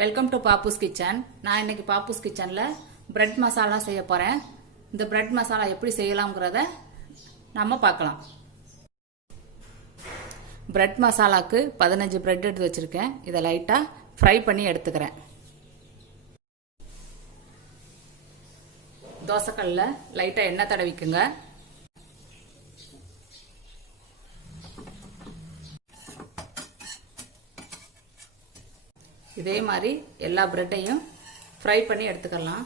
Welcome to Pappus kitchen. நான் இன்னைக்கு பாப்புஸ் கிச்சனில் பிரெட் மசாலா செய்ய போகிறேன். இந்த பிரெட் மசாலா எப்படி செய்யலாம்ங்கிறத நம்ம பார்க்கலாம். பிரெட் மசாலாவுக்கு 15 பிரெட் எடுத்து வச்சுருக்கேன். இதை லைட்டாக ஃப்ரை பண்ணி எடுத்துக்கிறேன். தோசைக்கல்லில் லைட்டாக எண்ணெய் தடவிக்குங்க. இதே மாதிரி எல்லா பிரெட்டையும் ஃப்ரை பண்ணி எடுத்துக்கலாம்.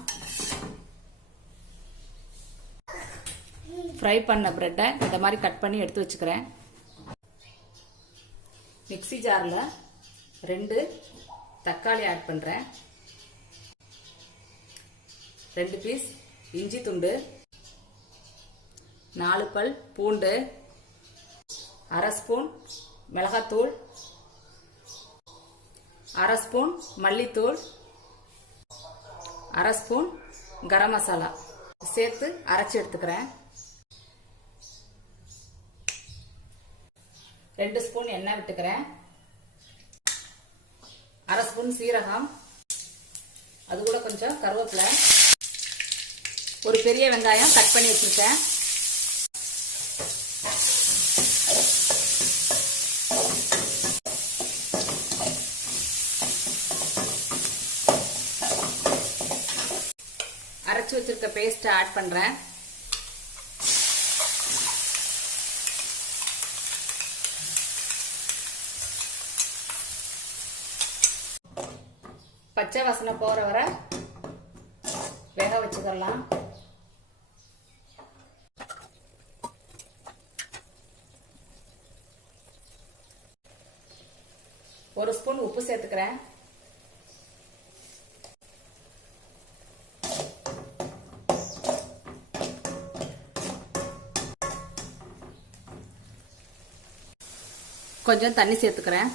ஃப்ரை பண்ண பிரெட்டை இந்த மாதிரி கட் பண்ணி எடுத்து வச்சுக்கிறேன். மிக்ஸி ஜாரில் 2 தக்காளி ஆட் பண்ணுறேன். 2 பீஸ் இஞ்சி துண்டு, 4 பல் பூண்டு, 1/2 ஸ்பூன் மிளகாத்தூள், 1/2 ஸ்பூன் மல்லித்தூள், 1/2 ஸ்பூன் கரம் மசாலா சேர்த்து அரைச்சி எடுத்துக்கிறேன். 2 ஸ்பூன் எண்ணெய் விட்டுக்கிறேன். 1/2 ஸ்பூன் சீரகம், அது கூட கொஞ்சம் கருவேப்பிலை, ஒரு பெரிய வெங்காயம் கட் பண்ணி வச்சிருக்கேன். அரைச்சு வச்சிருக்க பேஸ்ட் ஆட் பண்றேன். பச்சை வாசனை போற வரை வேக வச்சுக்கலாம். ஒரு ஸ்பூன் உப்பு சேர்த்துக்கிறேன். கொஞ்சம் தண்ணி சேர்த்துக்கிறேன்.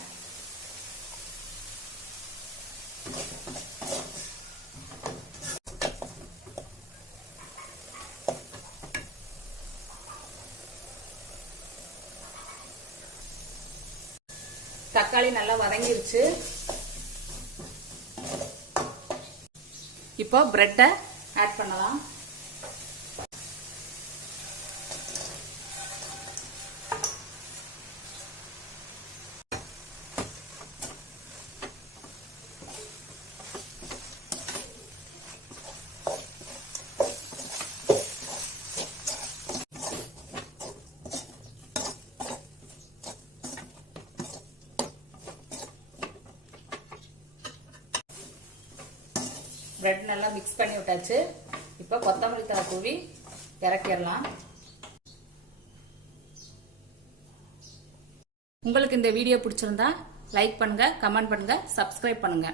தக்காளி நல்லா வதங்கிருச்சு. இப்போ பிரெட்டை ஆட் பண்ணலாம். பிரெட் நல்லா மிக்ஸ் பண்ணி விட்டாச்சு. இப்போ கொத்தமல்லி தழை தூவி இறக்கிடலாம். உங்களுக்கு இந்த வீடியோ பிடிச்சிருந்தா லைக் பண்ணுங்க, கமெண்ட் பண்ணுங்க, சப்ஸ்கிரைப் பண்ணுங்க.